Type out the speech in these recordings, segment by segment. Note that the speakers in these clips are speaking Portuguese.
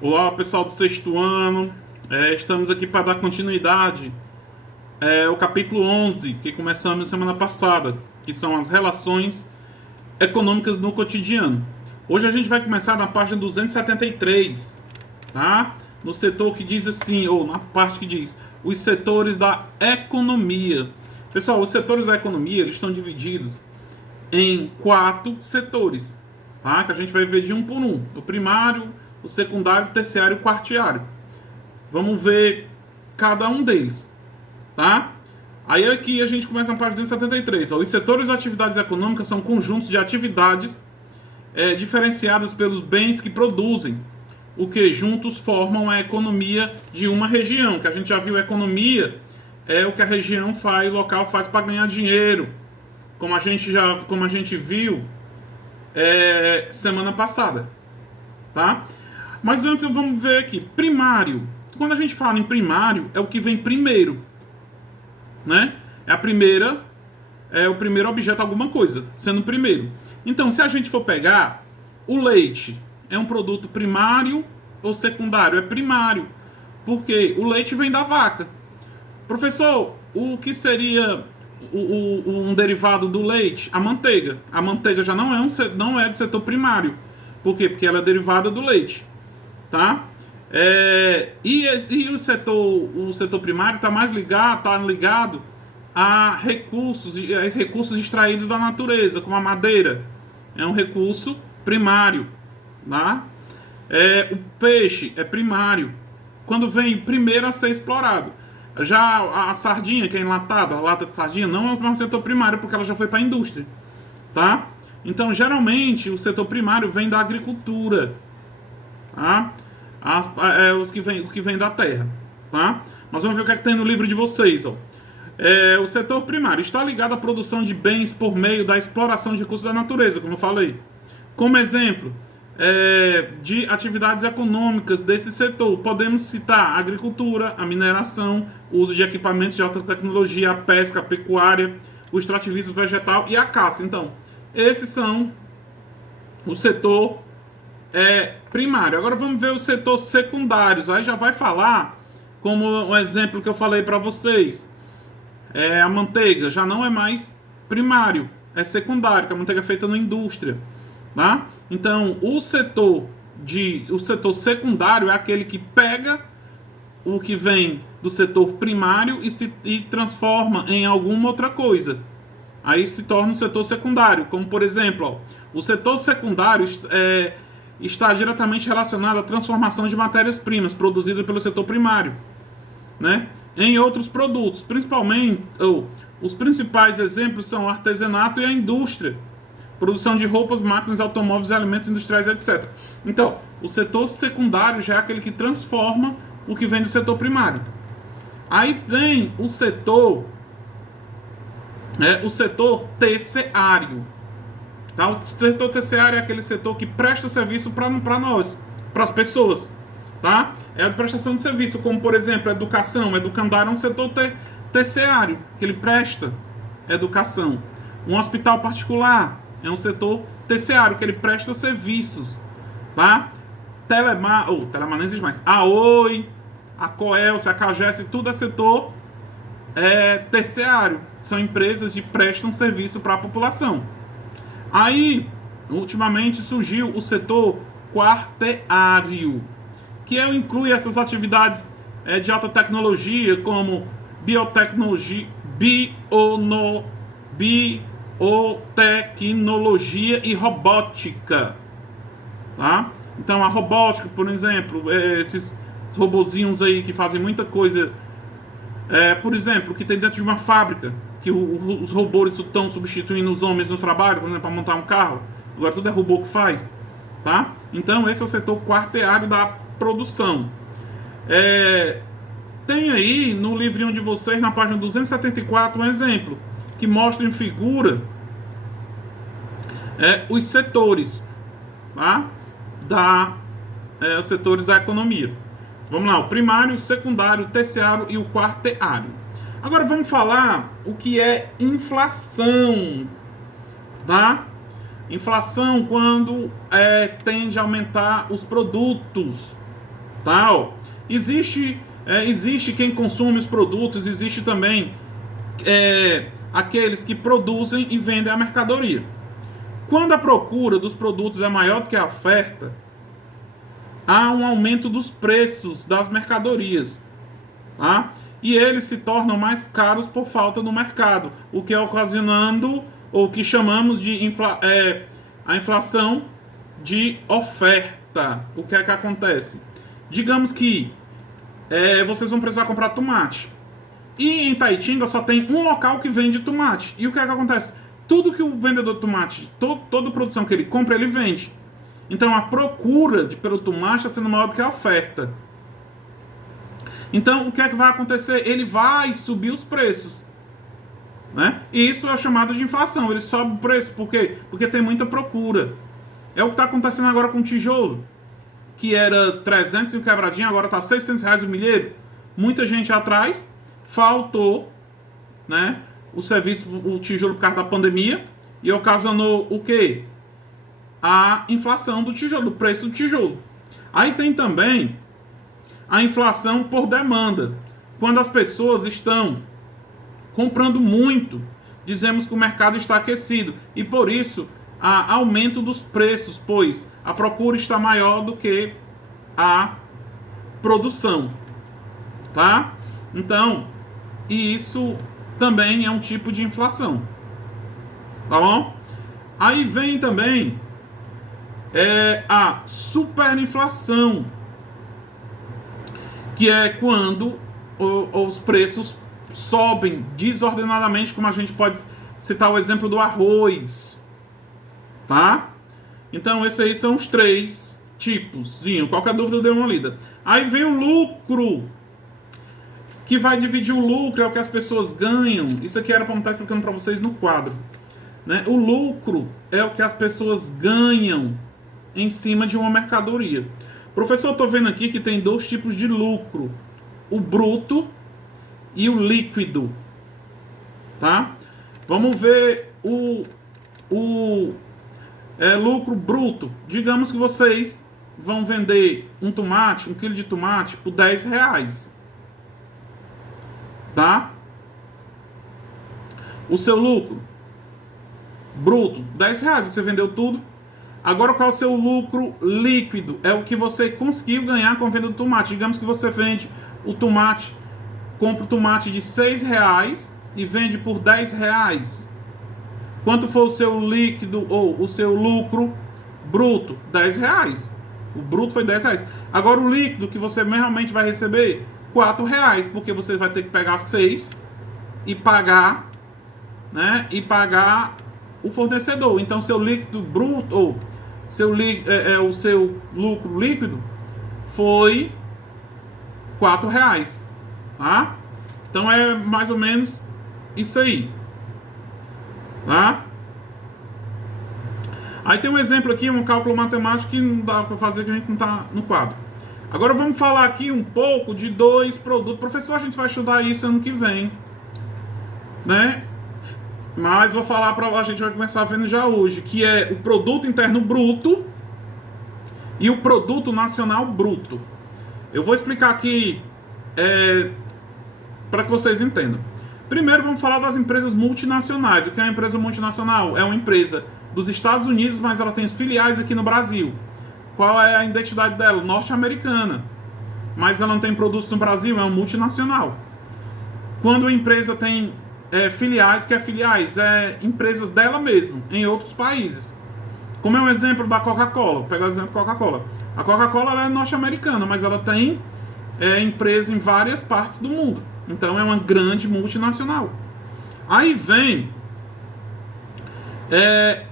Olá, pessoal do sexto ano. Estamos aqui para dar continuidade ao capítulo 11, que começamos semana passada, que são as relações econômicas no cotidiano. Hoje a gente vai começar na página 273, tá? No setor que diz assim, ou na parte que diz os setores da economia. Pessoal, os setores da economia eles estão divididos em 4 setores, tá? Que a gente vai ver de um por um. O primário, o secundário, o terciário e o quartiário. Vamos ver cada um deles, tá? Aí aqui a gente começa na página 273. Os setores de atividades econômicas são conjuntos de atividades diferenciadas pelos bens que produzem, o que juntos formam a economia de uma região. Que a gente já viu, a economia é o que a região faz, o local faz para ganhar dinheiro, como a gente viu semana passada, tá? Mas antes vamos ver aqui, primário. Quando a gente fala em primário, é o que vem primeiro, né? É o primeiro objeto alguma coisa, sendo primeiro. Então, se a gente for pegar o leite, é um produto primário ou secundário? É primário, porque o leite vem da vaca. Professor, o que seria um derivado do leite? A manteiga. A manteiga já não é do setor primário. Por quê? Porque ela é derivada do leite, tá? E o setor primário está mais ligado a recursos extraídos da natureza, como a madeira. É um recurso primário, tá? O peixe é primário, quando vem primeiro a ser explorado. Já a sardinha, que é enlatada, a lata de sardinha, não é um setor primário, porque ela já foi para a indústria, tá? Então, geralmente, o setor primário vem da agricultura, tá? O que vem da terra, tá? Nós vamos ver o que é que tem no livro de vocês, ó. O setor primário está ligado à produção de bens por meio da exploração de recursos da natureza, como eu falei. Como exemplo de atividades econômicas desse setor, podemos citar a agricultura, a mineração, o uso de equipamentos de alta tecnologia, a pesca, a pecuária, o extrativismo vegetal e a caça. Então, esses são o setor primário. Agora vamos ver o setor secundário. Aí já vai falar, como um exemplo que eu falei para vocês, a manteiga já não é mais primário, é secundário, que a manteiga é feita na indústria, tá? Então o setor secundário é aquele que pega o que vem do setor primário e transforma em alguma outra coisa. Aí se torna um setor secundário, como por exemplo, ó, o setor secundário está diretamente relacionado à transformação de matérias-primas produzidas pelo setor primário, né, em outros produtos. Principalmente, os principais exemplos são o artesanato e a indústria, produção de roupas, máquinas, automóveis, alimentos industriais, etc. Então, o setor secundário já é aquele que transforma o que vem do setor primário. Aí tem o setor terciário. Tá? O setor terciário é aquele setor que presta serviço para nós, para as pessoas. Tá? É a prestação de serviço, como por exemplo, educação. Educandário é um setor terciário, que ele presta educação. Um hospital particular é um setor terciário, que ele presta serviços. Tá? Telemar não existe mais. A Oi, a Coelce, a Cagesse, tudo é setor terciário. São empresas que prestam serviço para a população. Aí, ultimamente, surgiu o setor quarteário, que inclui essas atividades de alta tecnologia, como biotecnologia e robótica. Tá? Então, a robótica, por exemplo, esses robozinhos aí que fazem muita coisa. Por exemplo, que tem dentro de uma fábrica, que os robôs estão substituindo os homens nos trabalhos, por exemplo, para montar um carro. Agora tudo é robô que faz. Tá? Então, esse é o setor quarteário da produção. Tem aí no livrinho de vocês, na página 274, um exemplo que mostra em figura os setores, tá? Os setores da economia. Vamos lá, o primário, o secundário, o terciário e o quarteário. Agora vamos falar o que é inflação, tá? Inflação quando tende a aumentar os produtos, Tá? Ó, existe quem consome os produtos, existe também aqueles que produzem e vendem a mercadoria. Quando a procura dos produtos é maior do que a oferta, há um aumento dos preços das mercadorias, tá? E eles se tornam mais caros por falta no mercado, o que é ocasionando o que chamamos de a inflação de oferta. O que é que acontece? Digamos que vocês vão precisar comprar tomate. E em Taitinga só tem um local que vende tomate. E o que é que acontece? Tudo que o vendedor de tomate, toda a produção que ele compra, ele vende. Então a procura pelo tomate está sendo maior do que a oferta. Então o que é que vai acontecer? Ele vai subir os preços, né? E isso é chamado de inflação. Ele sobe o preço. Por quê? Porque tem muita procura. É o que está acontecendo agora com o tijolo, que era 300 e um quebradinho, agora está R$600 o milheiro. Muita gente atrás, faltou, né, o tijolo por causa da pandemia, e ocasionou o quê? A inflação do tijolo, do preço do tijolo. Aí tem também a inflação por demanda. Quando as pessoas estão comprando muito, dizemos que o mercado está aquecido, e por isso há aumento dos preços, pois a procura está maior do que a produção, tá? Então, e isso também é um tipo de inflação, tá bom? Aí vem também a superinflação, que é quando os preços sobem desordenadamente, como a gente pode citar o exemplo do arroz, tá? Então, esses aí são os 3 tipos. Qualquer dúvida, dê uma lida. Aí vem o lucro, que vai dividir o lucro, é o que as pessoas ganham. Isso aqui era para estar explicando para vocês no quadro, né? O lucro é o que as pessoas ganham em cima de uma mercadoria. Professor, eu estou vendo aqui que tem 2 tipos de lucro: o bruto e o líquido, tá? Vamos ver o lucro bruto. Digamos que vocês vão vender um quilo de tomate por R$10, tá? O seu lucro bruto, R$10, você vendeu tudo. Agora, qual é o seu lucro líquido? É o que você conseguiu ganhar com a venda do tomate. Digamos que você vende o tomate, compra o tomate de R$6 e vende por R$10. Quanto foi o seu líquido ou o seu lucro bruto? R$10. O bruto foi R$10. Agora o líquido que você realmente vai receber, R$4, porque você vai ter que pegar 6 e pagar, né? E pagar o fornecedor. Então seu líquido bruto ou o seu lucro líquido foi R$4, tá? Então é mais ou menos isso aí, tá? Aí tem um exemplo aqui, um cálculo matemático que não dá para fazer, que a gente não está no quadro. Agora vamos falar aqui um pouco de 2 produtos. Professor, a gente vai estudar isso ano que vem, né? Mas vou falar a gente vai começar vendo já hoje, que é o produto interno bruto e o produto nacional bruto. Eu vou explicar aqui para que vocês entendam. Primeiro vamos falar das empresas multinacionais. O que é uma empresa multinacional? É uma empresa dos Estados Unidos, mas ela tem as filiais aqui no Brasil. Qual é a identidade dela? Norte-americana. Mas ela não tem produtos no Brasil, é uma multinacional. Quando a empresa tem filiais, empresas dela mesmo, em outros países. Como é um exemplo da Coca-Cola. Vou pegar o exemplo da Coca-Cola. A Coca-Cola ela é norte-americana, mas ela tem empresa em várias partes do mundo. Então é uma grande multinacional. Aí vem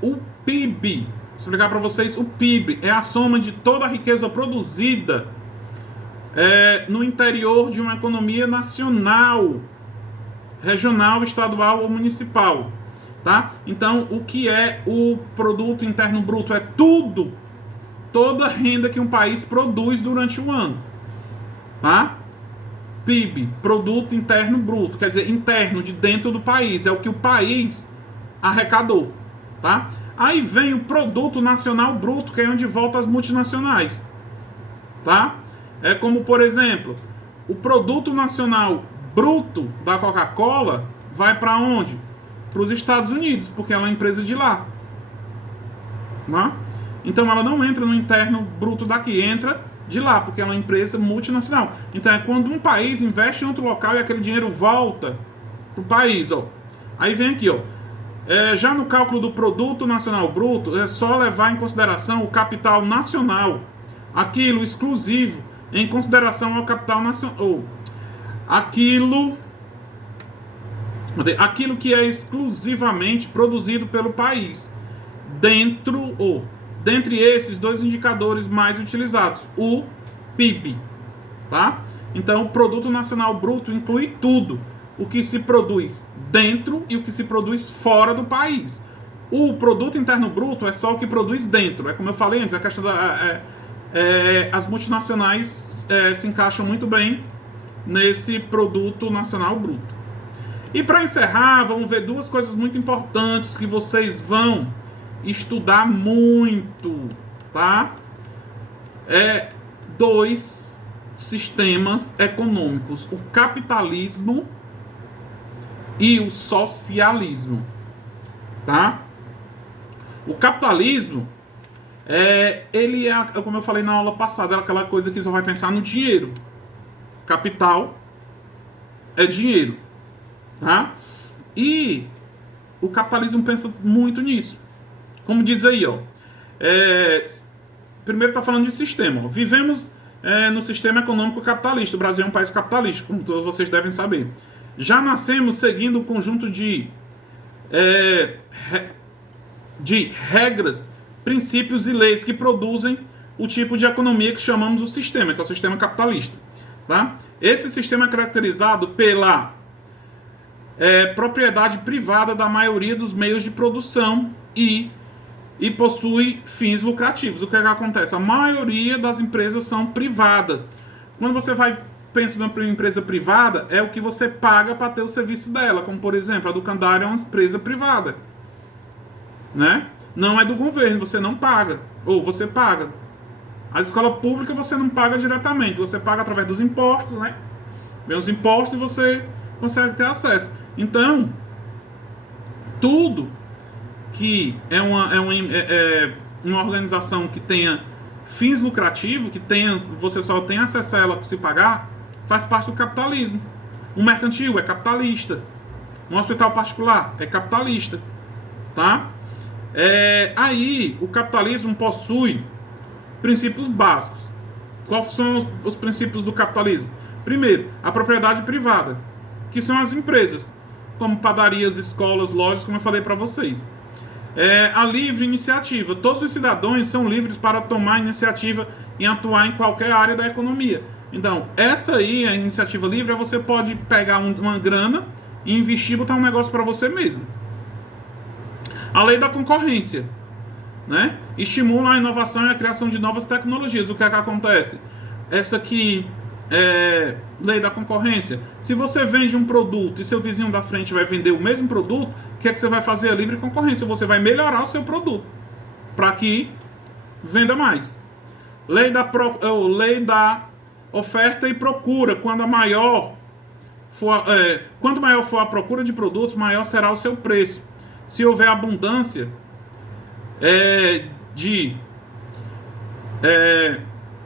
o PIB. Vou explicar para vocês. O PIB é a soma de toda a riqueza produzida no interior de uma economia nacional, regional, estadual ou municipal, tá? Então, o que é o produto interno bruto? É toda a renda que um país produz durante o ano, tá? PIB, produto interno bruto, quer dizer, interno, de dentro do país, é o que o país arrecadou, tá? Aí vem o produto nacional bruto, que é onde volta as multinacionais, tá? É como, por exemplo, o produto nacional bruto da Coca-Cola vai para onde? Para os Estados Unidos, porque ela é uma empresa de lá. Né? Então ela não entra no interno bruto daqui, entra de lá, porque ela é uma empresa multinacional. Então é quando um país investe em outro local e aquele dinheiro volta para o país. Ó. Aí vem aqui, ó. Já no cálculo do produto nacional bruto, é só levar em consideração o capital nacional, aquilo exclusivo em consideração ao capital nacional, aquilo que é exclusivamente produzido pelo país, dentre esses dois indicadores mais utilizados, o PIB, tá? Então, o produto nacional bruto inclui tudo, o que se produz dentro e o que se produz fora do país. O produto interno bruto é só o que produz dentro. É como eu falei antes, a questão as multinacionais se encaixam muito bem nesse produto nacional bruto. E para encerrar, vamos ver duas coisas muito importantes que vocês vão estudar muito, tá? Dois sistemas econômicos, o capitalismo e o socialismo, tá? O capitalismo ele é, como eu falei na aula passada, é aquela coisa que só vai pensar no dinheiro. Capital é dinheiro, tá? E o capitalismo pensa muito nisso. Como diz aí, ó. Primeiro está falando de sistema. Ó. Vivemos no sistema econômico capitalista. O Brasil é um país capitalista, como todos vocês devem saber. Já nascemos seguindo um conjunto de regras, princípios e leis que produzem o tipo de economia que chamamos o sistema, que é o sistema capitalista. Tá? Esse sistema é caracterizado pela propriedade privada da maioria dos meios de produção e possui fins lucrativos. O que acontece? A maioria das empresas são privadas. Quando você pensa numa empresa privada, é o que você paga para ter o serviço dela, como por exemplo, a do Candário é uma empresa privada, né? Não é do governo, você não paga, ou você paga. A escola pública você não paga diretamente, você paga através dos impostos, né? Vem os impostos e você consegue ter acesso. Então, tudo que é uma organização que tenha fins lucrativos, você só tem acesso a ela se pagar, faz parte do capitalismo. Um mercantil é capitalista. Um hospital particular é capitalista. Tá? Aí, o capitalismo possui princípios básicos. Quais são os princípios do capitalismo? Primeiro, a propriedade privada, que são as empresas, como padarias, escolas, lojas, como eu falei para vocês. A livre iniciativa. Todos os cidadãos são livres para tomar iniciativa e atuar em qualquer área da economia. Então, essa aí, a iniciativa livre, você pode pegar uma grana e investir e botar um negócio para você mesmo. A lei da concorrência, né? Estimula a inovação e a criação de novas tecnologias. O que é que acontece? Essa aqui lei da concorrência. Se você vende um produto e seu vizinho da frente vai vender o mesmo produto, o que é que você vai fazer? A livre concorrência. Você vai melhorar o seu produto para que venda mais. Lei da oferta e procura. Quanto maior for a procura de produtos, maior será o seu preço. Se houver abundância de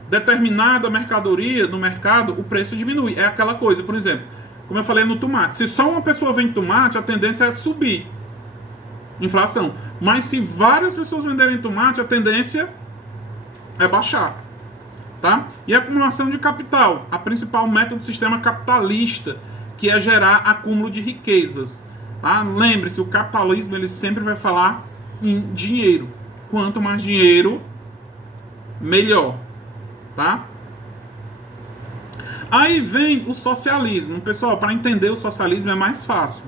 determinada mercadoria no mercado, o preço diminui. É aquela coisa, por exemplo, como eu falei no tomate. Se só uma pessoa vende tomate, a tendência é subir. Inflação. Mas se várias pessoas venderem tomate, a tendência é baixar. Tá? E a acumulação de capital. A principal meta do sistema capitalista, que é gerar acúmulo de riquezas. Tá? Lembre-se, o capitalismo ele sempre vai falar em dinheiro. Quanto mais dinheiro, melhor. Tá? Aí vem o socialismo. Pessoal, para entender o socialismo é mais fácil.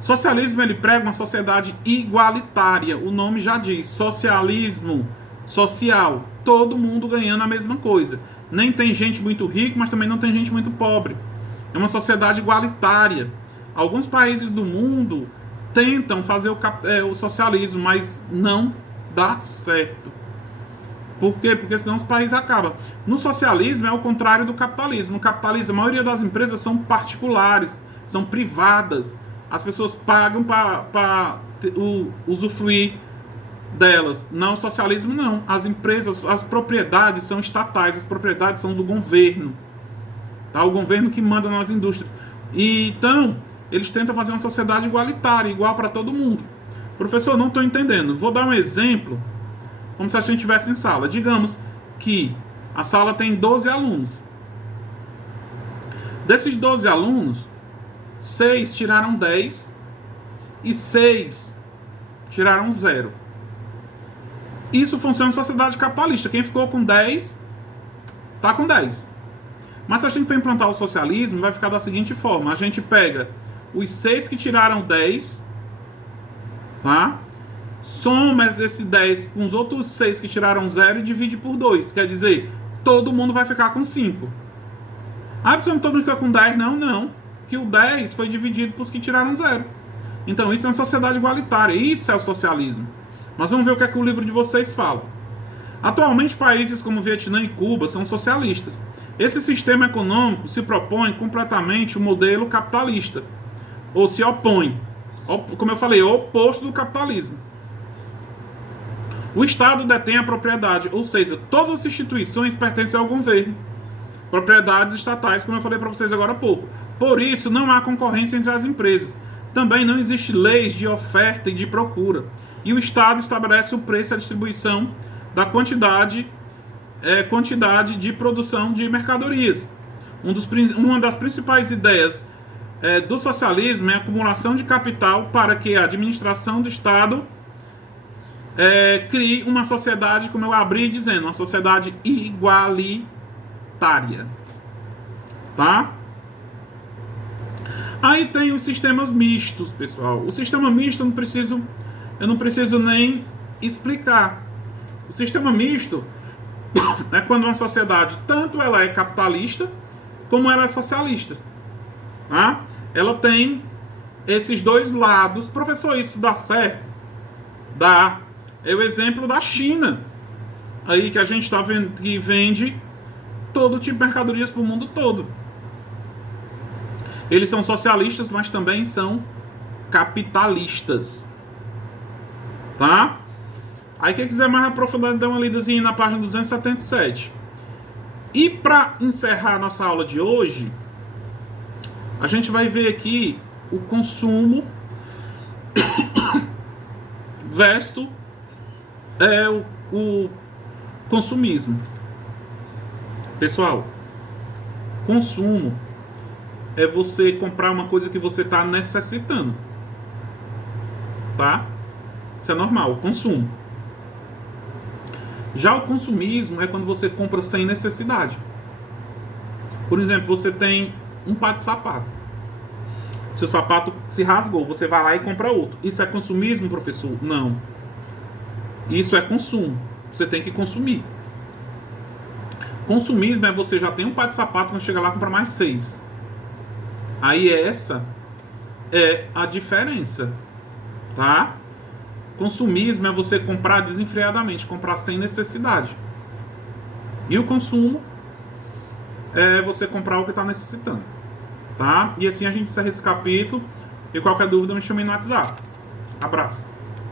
O socialismo ele prega uma sociedade igualitária. O nome já diz, socialismo, social. Todo mundo ganhando a mesma coisa. Nem tem gente muito rica, mas também não tem gente muito pobre. É uma sociedade igualitária. Alguns países do mundo tentam fazer o socialismo, mas não dá certo. Por quê? Porque senão os países acabam. No socialismo é o contrário do capitalismo. No capitalismo, a maioria das empresas são particulares, são privadas. As pessoas pagam para usufruir delas. No socialismo, não. As empresas, as propriedades são estatais, as propriedades são do governo. Tá? O governo que manda nas indústrias. E, então, eles tentam fazer uma sociedade igualitária, igual para todo mundo. Professor, não estou entendendo. Vou dar um exemplo, como se a gente estivesse em sala. Digamos que a sala tem 12 alunos. Desses 12 alunos, 6 tiraram 10 e 6 tiraram 0. Isso funciona em sociedade capitalista. Quem ficou com 10, está com 10. Mas se a gente for implantar o socialismo, vai ficar da seguinte forma. A gente pega os 6 que tiraram 10, tá? Soma esse 10 com os outros 6 que tiraram 0 e divide por 2. Quer dizer, todo mundo vai ficar com 5. Ah, você não todo mundo fica com 10? Não. Que o 10 foi dividido por os que tiraram 0. Então isso é uma sociedade igualitária. Isso é o socialismo. Mas vamos ver o que é que o livro de vocês fala. Atualmente, países como Vietnã e Cuba são socialistas. Esse sistema econômico se propõe completamente o modelo capitalista. Ou se opõe. Como eu falei, é o oposto do capitalismo. O Estado detém a propriedade, ou seja, todas as instituições pertencem ao governo. Propriedades estatais, como eu falei para vocês agora há pouco. Por isso, não há concorrência entre as empresas. Também não existe leis de oferta e de procura. E o Estado estabelece o preço e a distribuição da quantidade de produção de mercadorias. Uma das principais ideias do socialismo é a acumulação de capital para que a administração do Estado crie uma sociedade, como eu abri dizendo, uma sociedade igualitária. Tá? Aí tem os sistemas mistos, pessoal. O sistema misto eu não preciso nem explicar. O sistema misto é quando uma sociedade, tanto ela é capitalista, como ela é socialista. Tá? Ela tem esses dois lados. Professor, isso dá certo? Dá. É o exemplo da China. Aí que a gente está vendo que vende todo tipo de mercadorias para o mundo todo. Eles são socialistas, mas também são capitalistas. Tá? Aí quem quiser mais aprofundado, dá uma lidazinha na página 277. E para encerrar a nossa aula de hoje, a gente vai ver aqui o consumo versus o consumismo. Pessoal, consumo é você comprar uma coisa que você está necessitando. Tá? Isso é normal, consumo. Já o consumismo é quando você compra sem necessidade. Por exemplo, você tem um par de sapato. Seu sapato se rasgou, você vai lá e compra outro. Isso é consumismo, professor? Não. Isso é consumo. Você tem que consumir. Consumismo é você já tem um par de sapato, quando chega lá compra mais 6. Aí essa é a diferença. Tá? Consumismo é você comprar desenfreadamente, comprar sem necessidade. E o consumo é você comprar o que está necessitando. Tá? E assim a gente encerra esse capítulo. E qualquer dúvida me chame no WhatsApp. Abraço.